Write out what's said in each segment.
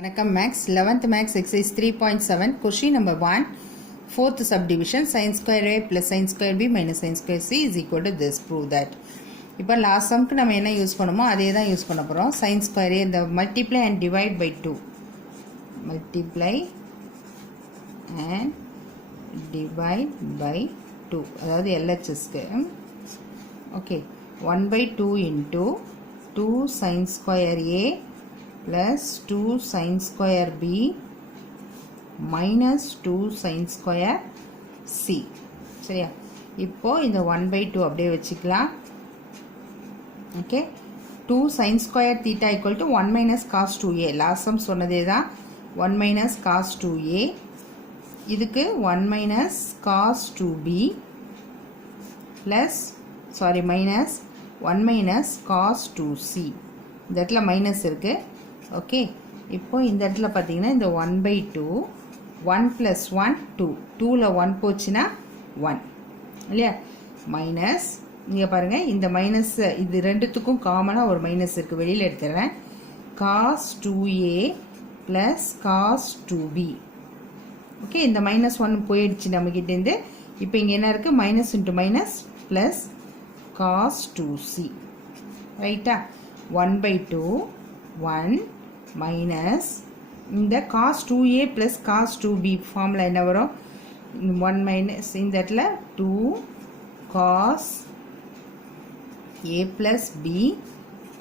வணக்கம் maths 11th maths exercise 3.7 question number 1 fourth subdivision sin square a plus sin square b minus sin square c is equal to this, prove that. இப்போ last சம்க்கு நம்ம என்ன use பண்ணுமோ அதே தான் use பண்ண போகிறோம். sin square a இந்த multiply and divide by 2 multiply and divide by 2 அதாவது LHSக்கு okay 1 by 2 into 2 sin square a plus 2 sin square b minus 2 sin square c. சரியா? இப்போ இந்த 1 by 2 அப்படியே வச்சுக்கலாம். Okay 2 sin square theta equal to 1 minus cos 2a. Last some சொன்னதே தான் 1 minus cos 2a. இதுக்கு 1 minus cos 2b plus minus 1 minus cos 2c. இந்த இடத்துல மைனஸ் இருக்கு. ஓகே இப்போ இந்த இடத்துல பார்த்தீங்கன்னா இந்த 1 by 2 1 plus 1 2 2ல 1 போச்சுன்னா 1 இல்லையா மைனஸ் இங்கே பாருங்கள் இந்த மைனஸ் இது ரெண்டுத்துக்கும் காமனாக ஒரு மைனஸ் இருக்குது, வெளியில் எடுத்துறேன். cos 2a plus cos 2b. Okay இந்த மைனஸ் 1 போயிடுச்சு நம்மக்கிட்டேருந்து. இப்போ இங்கே என்ன இருக்குது minus into minus plus cos 2c ரைட்டா. 1 by 2 1 மைனஸ் இந்த cos 2a plus cos 2b formula என்ன வரும் 1 மைனஸ் இந்த இடத்துல 2 cos a plus b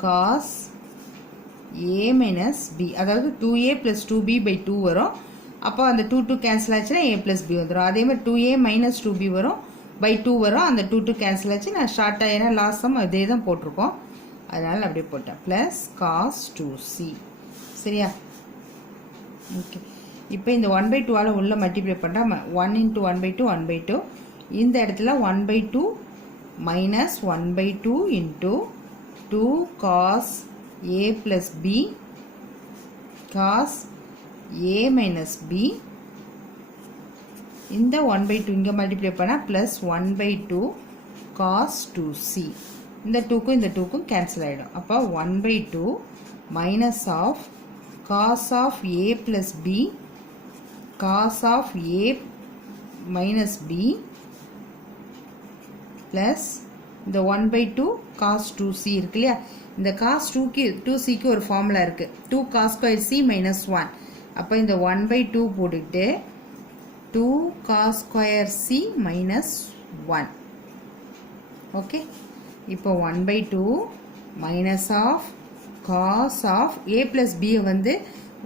cos a minus b அதாவது 2a plus 2b by 2 வரும். அப்போ அந்த 2 கேன்சல் ஆச்சுன்னா a plus b வந்துடும். அதே மாதிரி 2a minus 2b வரும் by 2 வரும். அந்த 2 கேன்சல் ஆச்சு. நான் ஷார்ட்டாக ஏன்னா லாஸ்ட் சம் அதே தான் போட்டிருக்கோம், அதனால் அப்படியே போட்டேன் ப்ளஸ் cos 2c. சரியா? ஓகே இப்போ இந்த 1 by 2 உள்ள மல்டிப்ளை பண்ணுறேன். 1 into 1 by 2 1 by 2. இந்த இடத்துல 1 by 2 minus 1 by 2 into 2 cos a plus b cos a minus b. இந்த 1 by 2 இங்கே மல்டிப்ளை பண்ணால் ப்ளஸ் 1 by 2 cos 2c. இந்த 2க்கும் இந்த 2க்கும் கேன்சல் ஆகிடும். அப்போ 1 by 2 minus of cos of a plus b cos of a minus b plus இந்த 1 by 2 cos 2c இருக்கு இல்லையா. இந்த cos 2cக்கு ஒரு ஃபார்முலா இருக்குது 2 cos square c minus 1. அப்போ இந்த 1 by 2 போட்டுக்கிட்டு 2 cos square c minus 1. Okay இப்போ 1 by 2 minus of cos of a plus b வந்து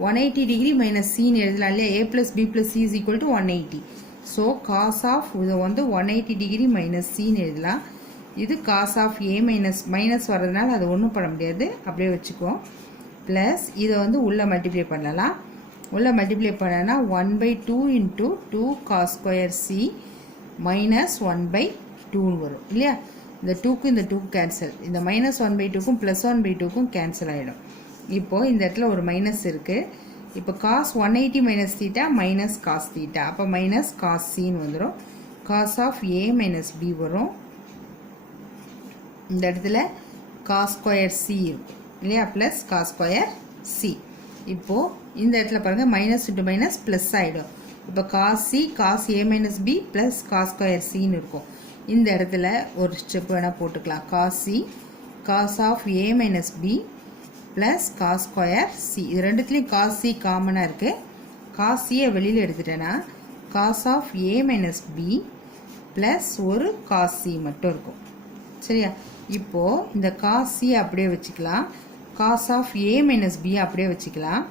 180 degree minus c எழுதலாம் இல்லையா. a plus b plus c is equal to 180. So cos of இதை வந்து 180 degree minus c எழுதலாம். இது cos of a minus வர்றதுனால அது ஒன்றும் பண்ண முடியாது, அப்படியே வச்சுக்குவோம். ப்ளஸ் இதை வந்து உள்ளே மல்டிப்ளை பண்ணலாம். உள்ளே மல்டிப்ளை பண்ணனா 1 by 2 into 2 cos square c minus 1 by 2 வரும் இல்லையா. இந்த 2க்கும் இந்த 2 கேன்சல், இந்த மைனஸ் 1 by 2க்கும் ப்ளஸ் 1 by 2க்கும் கேன்சல் ஆகிடும். இப்போது இந்த இடத்துல ஒரு மைனஸ் இருக்குது. இப்போ cos 180 minus theta minus cos theta, அப்போ மைனஸ் காஸ் சின்னு வந்துடும். Cos of A minus B வரும். இந்த இடத்துல காஸ் ஸ்கொயர் சி இருக்கும் இல்லையா, ப்ளஸ் காஸ் ஸ்கொயர் சி. இப்போது இந்த இடத்துல பாருங்கள் மைனஸ் இன்ட்டு மைனஸ் ப்ளஸ் ஆகிடும். இப்போ cos C cos A minus B plus cos square சின்னு இருக்கும். இந்த இடத்துல ஒரு ஸ்டெப் வேணால் போட்டுக்கலாம். Cos C cos of A minus B plus cos square C. இது ரெண்டுத்துலேயும் காஸ் சி காமனாக இருக்குது. காஸ் சியை வெளியில் எடுத்துட்டேன்னா cos of A minus B plus ஒரு காஸ் சி மட்டும் இருக்கும். சரியா? இப்போது இந்த காஸ் சி அப்படியே வச்சுக்கலாம். Cos of A minus B அப்படியே வச்சுக்கலாம்.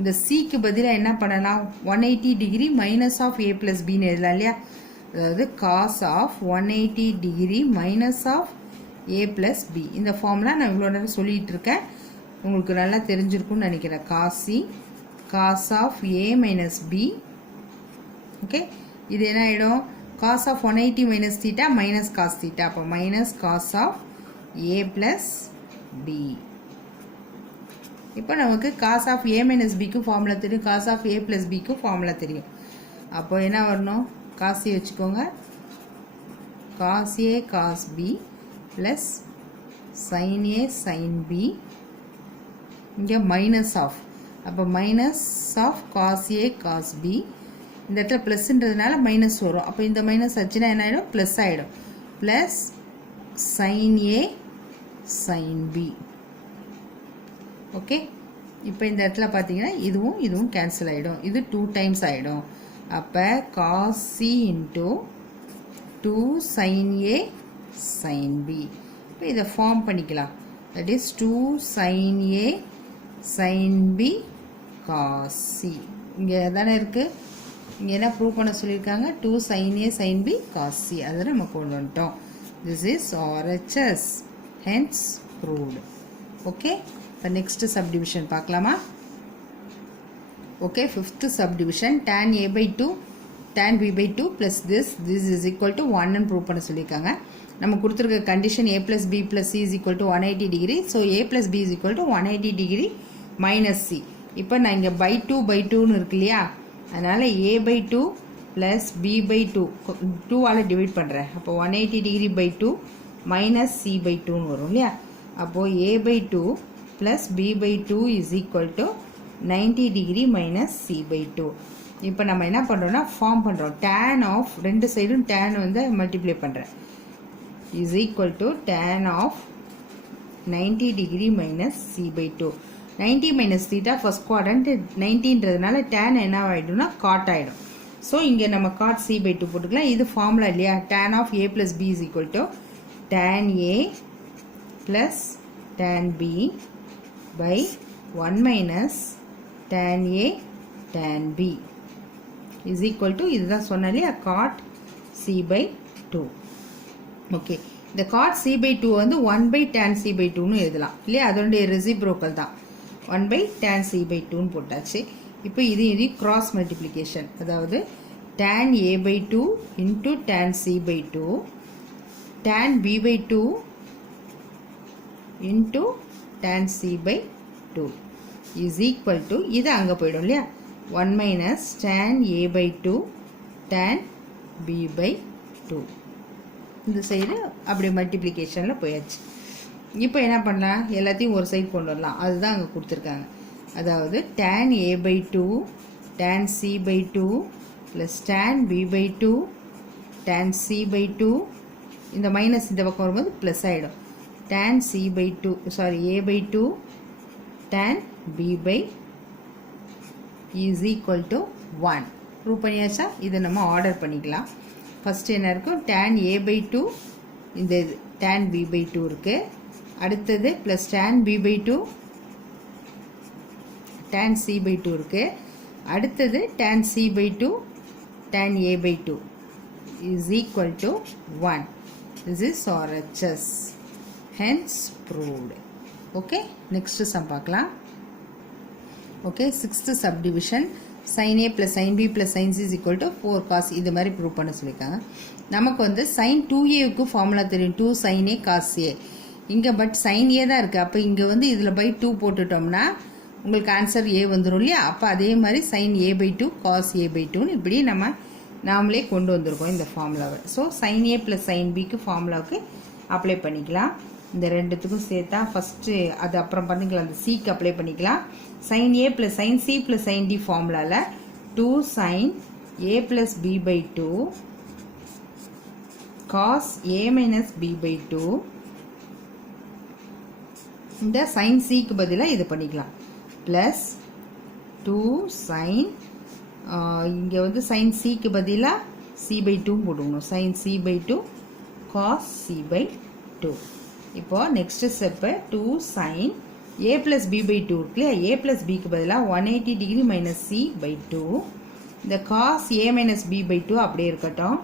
இந்த சிக்கு பதிலாக என்ன பண்ணலாம் 180 degree minus of A plus பின்னு எழுதலாம் இல்லையா. அதாவது cos of 180 degree minus of A plus B. இந்த ஃபார்முலா நான் இவ்வளோ நேரம் சொல்லிகிட்டு இருக்கேன், உங்களுக்கு நல்லா தெரிஞ்சிருக்கும்னு நினைக்கிறேன். Cos C cos of A minus B. Okay இது என்ன ஆகிடும் cos of 180 minus theta minus cos theta, அப்போ minus cos of A plus B. இப்போ நமக்கு காஸ் ஆஃப் ஏ மைனஸ் பிக்கும் ஃபார்முலா தெரியும், காஸ் ஆஃப் ஏ ப்ளஸ் பிக்கும் ஃபார்முலா தெரியும். அப்போ என்ன வரணும் காஸ் ஏ வச்சுக்கோங்க. Cos A cos B plus sine A sine B. இங்கே மைனஸ் ஆஃப் அப்போ minus of cos A cos B. இந்த இடத்துல ப்ளஸ்ன்றதுனால மைனஸ் வரும். அப்போ இந்த மைனஸ் ஆச்சுன்னா என்ன ஆகிடும்? ப்ளஸ் ஆகிடும். Plus sine A sine B. Okay, இப்போ இந்த இடத்துல பார்த்தீங்கன்னா இதுவும் இதுவும் கேன்சல் ஆகிடும். இது 2 டைம்ஸ் ஆகிடும். அப்போ cos C into 2 sine A sine B. இப்போ இதை ஃபார்ம் பண்ணிக்கலாம். That is 2 sine A sine B cos C. இங்கே தானே இருக்குது. இங்கே என்ன ப்ரூவ் பண்ண சொல்லியிருக்காங்க? 2 sine A sine B cos C. அதை நம்ம கொண்டு வந்துட்டோம். This is RHS, hence proved. Okay, இப்போ நெக்ஸ்ட் சப்டிவிஷன் பார்க்கலாமா? Okay, fifth subdivision tan a by 2 tan b by 2 plus this is equal to 1 ன்னு ப்ரூவ் பண்ண சொல்லியிருக்காங்க. நம்ம கொடுத்துருக்க condition a plus b plus c is equal to 180 degree. So a plus b is equal to 180 degree minus c. இப்போ நான் இங்கே by 2ன்னு இருக்கு இல்லையா, அதனால் a by 2 plus b by 2 2ஆல் divide பண்ணுறேன். அப்போ 180 degree by 2 minus c by 2ன்னு வரும் இல்லையா. அப்போது a by 2 plus b by 2 is equal to 90 degree minus c by 2. இப்போ நம்ம என்ன பண்ணுறோம்னா ஃபார்ம் பண்ணுறோம். tan ஆஃப் ரெண்டு சைடும் tan வந்து மல்டிப்ளை பண்ணுறேன். is equal to tan of 90 degree minus c by 2. 90 minus theta first quadrant 90ன்றதுனால tan என்ன ஆகிடும்னா cot ஆகிடும். ஸோ இங்கே நம்ம cot c by 2 போட்டுக்கலாம். இது ஃபார்முலா இல்லையா? tan of a plus b is equal to tan a plus tan b by 1 minus tan a tan b is equal to இதுதான் சொன்னேன் இல்லையா, cot c by 2. ஓகே, இந்த cot c by 2 வந்து 1 by tan c by 2ன்னு எழுதலாம் இல்லையா, அதனுடைய reciprocal தான். 1 by tan c by 2ன்னு போட்டாச்சு. இப்போ இது கிராஸ் மல்டிப்ளிகேஷன், அதாவது tan a by 2 into tan c by 2 tan b by 2 into tan c by 2 is equal to இது அங்கே போயிடும் இல்லையா, 1 minus tan a by 2 tan b by 2. இந்த சைடு அப்படி மல்டிப்ளிகேஷனில் போயாச்சு. இப்போ என்ன பண்ணலாம்? எல்லாத்தையும் ஒரு சைடு கொண்டு வரலாம். அதுதான் அங்கே கொடுத்துருக்காங்க. அதாவது tan a by 2 tan c by 2 plus tan b by 2 tan c by 2. இந்த மைனஸ் இந்த பக்கம் வரும்போது ப்ளஸ் ஆகிடும். tan c by 2 a by 2 tan b by is equal to 1. Prove பண்ணியாச்சா? இதை நம்ம ஆர்டர் பண்ணிக்கலாம். ஃபஸ்ட்டு என்ன இருக்கும்? tan a by 2 இந்த tan b by 2 இருக்குது. அடுத்தது plus tan b by 2 tan c by 2 இருக்குது. அடுத்தது tan c by 2 tan a by 2 is equal to 1. This is RHS, hence proved. Okay, next sum பார்க்கலாம். Okay, sixth subdivision sin a plus sin b plus sin c is equal to 4 cos. இது மாதிரி prove பண்ண சொல்லியிருக்காங்க. நமக்கு வந்து sin 2aவுக்கு formula தெரியும், 2 sin a cos a. இங்கே but sin a தான் இருக்குது. அப்போ இங்கே வந்து இதில் பை 2 போட்டுட்டோம்னா உங்களுக்கு ஆன்சர் a வந்துடும் இல்லையா. அப்போ அதே மாதிரி sin a by 2 cos a by 2ன்னு இப்படி நாமளே கொண்டு வந்திருக்கோம் இந்த ஃபார்முலாவை. So sin a plus sin bக்கு ஃபார்முலாவுக்கு அப்ளை பண்ணிக்கலாம். இந்த ரெண்டுத்துக்கும் சேர்த்தா ஃபஸ்ட்டு அது அப்புறம் பண்ணிக்கலாம். அந்த சிக்கு அப்ளை பண்ணிக்கலாம். sin a plus sin c plus sin d ஃபார்முலாவில் 2 sin a plus b by 2 cos a minus b by 2. இந்த sin cக்கு பதிலாக இது பண்ணிக்கலாம். ப்ளஸ் 2 sin இங்கே வந்து sin cக்கு பதிலாக c by 2 போட்டுக்கணும். sin c by 2 cos c by 2. இப்போ next step 2 sin a plus b by 2 இருக்கு இல்லையா, a plus bக்கு பதிலாக 180 degree minus c by 2. இந்த cos a minus b by 2 அப்படியே இருக்கட்டும்,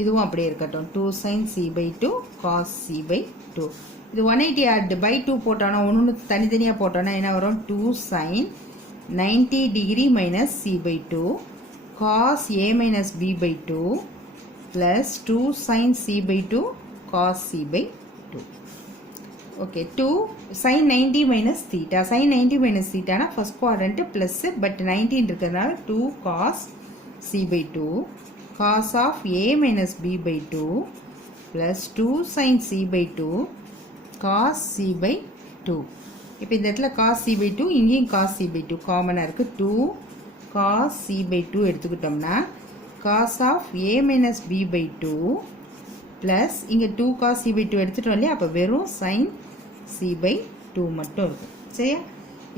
இதுவும் அப்படியே இருக்கட்டும். 2 sin c by 2 cos c by 2. இது 180 by 2 போட்டோன்னா ஒன்று தனித்தனியாக போட்டோன்னா என்ன வரும்? 2 sin 90 degree minus c by 2 cos a minus b by 2 plus 2 sin c by 2 cos c by 2. Okay, 2 sin 90 minus theta. Sin 90 minus theta na first quadrant plus but 19 இருக்கிறதுனால 2 cos c by 2 cos of a minus b by 2 plus 2 sin c by 2 cos c by 2. இப்போ இந்த இடத்துல cos c by 2, இங்கேயும் cos c by 2 காமனாக இருக்குது. 2 cos c by 2 எடுத்துக்கிட்டோம்னா cos of a minus b by 2 plus இங்கே 2 cos c by 2 எடுத்துட்டோம் இல்லையா, அப்போ வெறும் sin c by 2 மட்டும் இருக்கும். சரியா?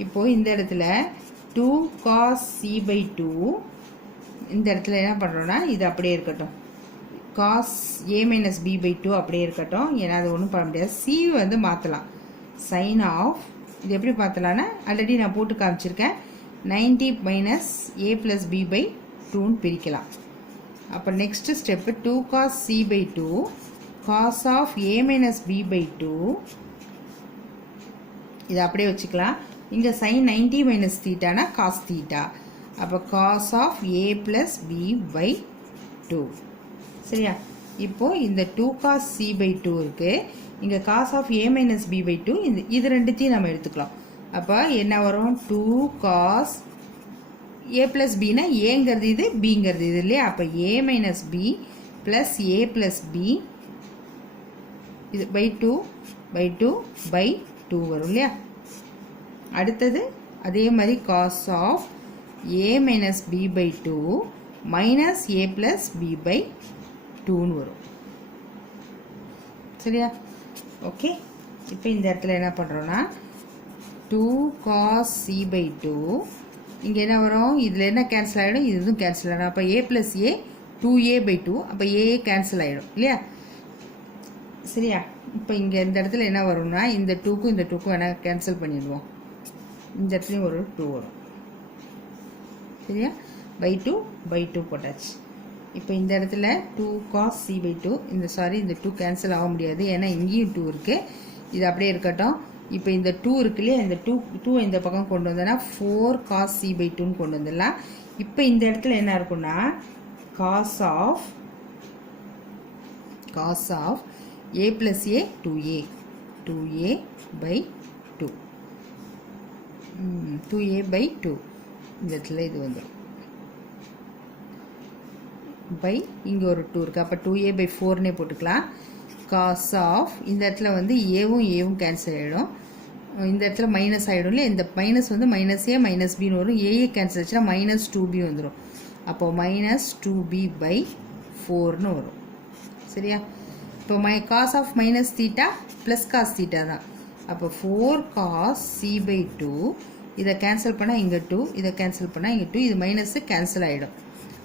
இப்போது இந்த இடத்துல 2 cos c by 2 இந்த இடத்துல என்ன பண்ணுறோன்னா இது அப்படியே இருக்கட்டும். cos a minus b by 2 அப்படியே இருக்கட்டும். ஏன்னா அது ஒன்றும் பண்ண முடியாது. c வந்து மாற்றலாம். sin of இது எப்படி பார்த்தலான்னா ஆல்ரெடி நான் போட்டு காமிச்சிருக்கேன். 90 minus a plus b by 2ன்னு பிரிக்கலாம். அப்போ next step 2 cos c by 2 cos of a minus b by 2 இது அப்படியே வச்சுக்கலாம். இங்கே sin 90 minus தீட்டானா cos தீட்டா. அப்போ cos of a plus b by 2. சரியா? இப்போது இந்த 2 cos c by 2 இருக்குது. இங்கே cos of a minus b by 2 இது ரெண்டுத்தையும் நம்ம எடுத்துக்கலாம். அப்போ என்ன வரும்? 2 cos a plus bனா ஏங்கிறது இது, பிங்கிறது இது இல்லையா? அப்போ a minus b plus a plus b இது by 2 by 2 by 2 வரும் இல்லையா? அடுத்தது அதே மாதிரி cos of a minus b by 2 minus a plus b by 2ன்னு வரும். சரியா? ஓகே. இப்போ இந்த இடத்துல என்ன பண்ணுறோன்னா 2 cos c by 2 இங்கே என்ன வரும்? இதில் என்ன கேன்சல் ஆகிடும்? இதுவும் கேன்சல் ஆகிடும். அப்போ a plus a 2a by 2 அப்போ a கேன்சல் ஆகிடும் இல்லையா? சரியா? இப்போ இங்கே இந்த இடத்துல என்ன வரும்னா இந்த 2க்கும் இந்த 2க்கும் வேணால் கேன்சல் பண்ணிடுவோம். இந்த இடத்துலையும் ஒரு 2 வரும். சரியா? by 2 போட்டாச்சு. இப்போ இந்த இடத்துல 2 cos c by 2 இந்த இந்த 2 கேன்சல் ஆக முடியாது. ஏன்னா இங்கேயும் 2 இருக்குது. இது அப்படியே இருக்கட்டும். இப்போ இந்த 2 இருக்கு இல்லையா, இந்த 2 இந்த பக்கம் கொண்டு வந்தோன்னா 4 cos c by 2ன்னு கொண்டு வந்துடலாம். இப்போ இந்த இடத்துல என்ன இருக்குன்னா cos of a plus a 2a by 2 2a by 2 இந்த இடத்துல இது வந்துடும். பை இங்கே ஒரு 2 இருக்குது. அப்போ 2a by 4னே போட்டுக்கலாம். cos of இந்த இடத்துல வந்து ஏவும் கேன்சல் ஆகிடும். இந்த இடத்துல மைனஸ் ஆகிடும் இல்லையா? இந்த மைனஸ் வந்து மைனஸ் ஏ மைனஸ் பின்னு வரும். ஏஏ கேன்சல் ஆச்சுன்னா மைனஸ் 2b வந்துடும். அப்போ மைனஸ் 2b by 4ன்னு வரும். சரியா? இப்போ cos of minus theta plus cos theta தான். அப்போ 4 cos c by 2 இதை கேன்சல் பண்ணால் இங்கே 2, இதை கேன்சல் பண்ணால் இங்கே 2, இது மைனஸு கேன்சல் ஆகிடும்.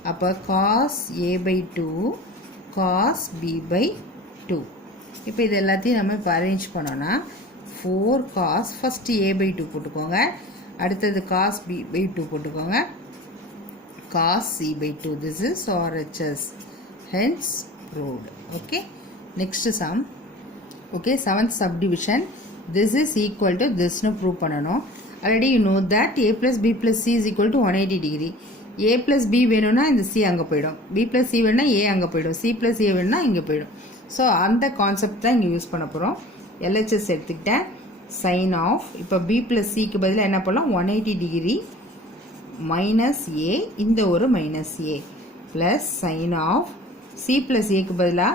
அப்போ cos a by 2 cos b by 2. இப்போ இது எல்லாத்தையும் நம்ம இப்போ அரேஞ்ச் பண்ணோன்னா 4 cos ஃபஸ்ட்டு a by 2 போட்டுக்கோங்க. அடுத்தது cos b by 2 போட்டுக்கோங்க. cos c by 2. This is RHS. Hence proved. Okay. Next sum. Okay. 7th subdivision. This is equal to this னு prove பண்ணணும். Already you know that a plus b plus c is equal to 180 degree. a plus b வேணும்னா இந்த c அங்கே போயிடும். b plus c வேணும்னா a அங்கே போயிடும். c plus a வேணும்னா இங்கே போயிடும். ஸோ அந்த கான்செப்ட் தான் இங்கே யூஸ் பண்ண போகிறோம். LHS எடுத்துக்கிட்டேன். சைன் ஆஃப் இப்போ b plus cக்கு பதிலாக என்ன பண்ணலாம்? 180 டிகிரி மைனஸ் a இந்த ஒரு minus a plus sine of c plus aக்கு பதிலாக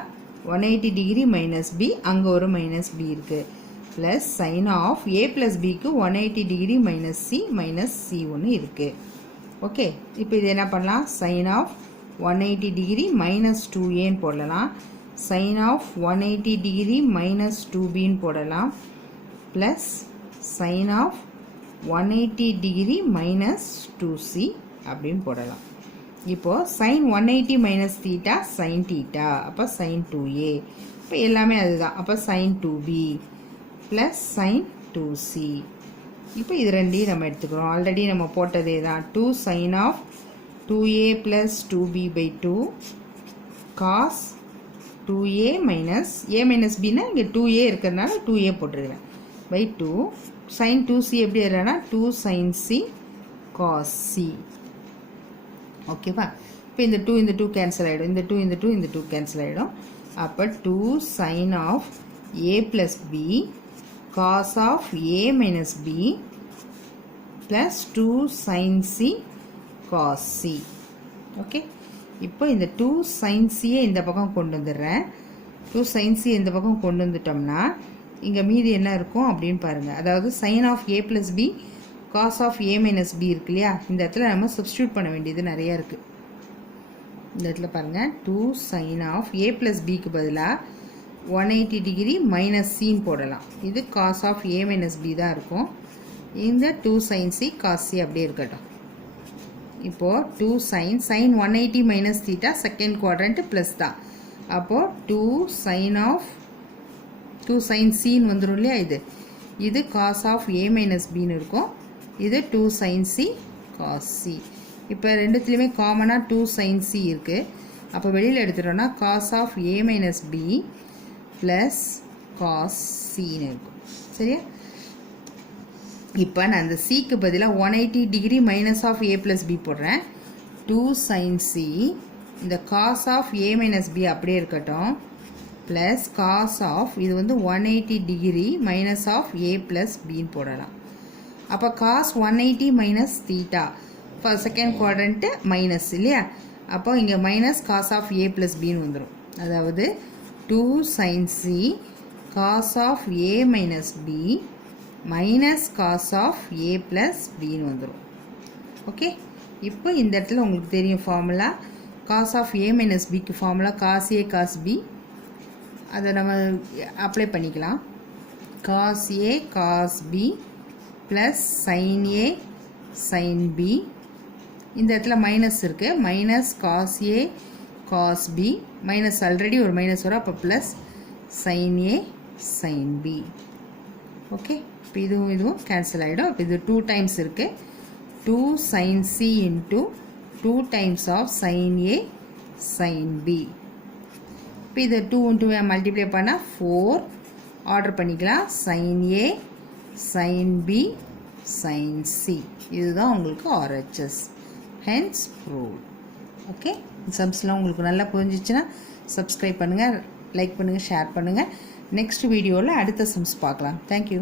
180 டிகிரி மைனஸ் b அங்கே ஒரு மைனஸ் b இருக்குது. Plus sine of a plus bக்கு 180 டிகிரி மைனஸ் c ஒன்று இருக்குது. ஓகே. இப்போ இது என்ன பண்ணலாம்? சைன் ஆஃப் 180 டிகிரி மைனஸ் 2aன்னு போடலாம். சைன் ஆஃப் 180 டிகிரி மைனஸ் 2bன்னு போடலாம். Plus sine of 180 degree minus 2c அப்படின்னு போடலாம். இப்போது sine 180 minus theta sine theta. அப்போ சைன் 2a. இப்போ எல்லாமே அதுதான். அப்போ sign 2b plus sine 2c. இப்போ இது ரெண்டையும் நம்ம எடுத்துக்கிறோம். ஆல்ரெடி நம்ம போட்டதே தான். 2 sine of 2a plus 2b by 2 cos 2a minus a minus பின்னா இங்கே 2a இருக்கிறதுனால 2a போட்டுருக்கிறேன் by 2 sin 2c எப்படி எழுதுறேன்னா 2 sin c cos c. ஓகேவா? இப்போ இந்த 2 கேன்சல் ஆகிடும். இந்த 2 கேன்சல் ஆகிடும். அப்போ 2 sin of a plus b cos of a minus b plus 2 sin c cos c. Okay. இப்போ இந்த 2 sin c இந்த பக்கம் கொண்டு வந்துடுறேன். 2 sin c இந்த பக்கம் கொண்டு வந்துட்டோம்னா இங்கே மீதி என்ன இருக்கும் அப்படின்னு பாருங்கள். அதாவது sine of A plus B cos of A minus B இருக்கு இல்லையா, இந்த இடத்துல நம்ம சப்ஸ்டியூட் பண்ண வேண்டியது நிறையா இருக்குது. இந்த இடத்துல பாருங்கள், 2 சைன் ஆஃப் ஏ ப்ளஸ் பிக்கு பதிலாக 180 டிகிரி மைனஸ் சின்னு போடலாம். இது cos of A minus B தான் இருக்கும். இந்த 2 சைன் சி காஸ் சி அப்படியே இருக்கட்டும். இப்போது 2 sine 180 minus theta second quadrant plus தான். அப்போது 2 சைன் சின்னு வந்துடும் இல்லையா, இது காஸ் ஆஃப் ஏ மைனஸ் பின்னு இருக்கும். இது 2 சைன் சி காஸ் சி. இப்போ ரெண்டுத்துலேயுமே காமனாக 2 சைன் சி இருக்குது. அப்போ வெளியில் எடுத்துட்டோன்னா cos of A minus B plus cos சின்னு இருக்கும். சரியா? இப்போ நான் அந்த சிக்கு பதிலாக 180 degree minus of A plus B போடுறேன். 2 சைன் சி, இந்த cos of A minus B அப்படியே இருக்கட்டும், ப்ளஸ் காஸ் ஆஃப் இது வந்து 180 degree minus of A plus பின்னு போடலாம். அப்போ cos 180 minus theta second quadrant minus இல்லையா, அப்போ இங்கே minus cos of A plus பின்னு வந்துடும். அதாவது 2 sine C cos of A minus B minus cos of A plus பின்னு வந்துடும். ஓகே, இப்போ இந்த இடத்துல உங்களுக்கு தெரியும் formula. Cos of A minus பிக்கு formula cos A cos B. அதை நம்ம அப்ளை பண்ணிக்கலாம். Cos A cos B plus sine A sine B. இந்த இடத்துல மைனஸ் இருக்குது, minus cos A cos B, minus already ஒரு மைனஸ் வரும், அப்போ plus sine A sine B. Okay, இப்போ இதுவும் கேன்சல் ஆகிடும். இப்போ இது 2 டைம்ஸ் இருக்குது. 2 sin c into 2 times of sin a sin b. இப்போ இதை 2 into மல்டிப்ளை பண்ணால் 4 ஆர்டர் பண்ணிக்கலாம். sin a sin b sin c. இதுதான் உங்களுக்கு RHS. hence proved. ஓகே, சம்ஸ்லாம் உங்களுக்கு நல்லா புரிஞ்சிச்சுன்னா சப்ஸ்கிரைப் பண்ணுங்கள், லைக் பண்ணுங்கள், ஷேர் பண்ணுங்கள். நெக்ஸ்ட் வீடியோவில் அடுத்த சம்ஸ் பார்க்கலாம். தேங்க்யூ.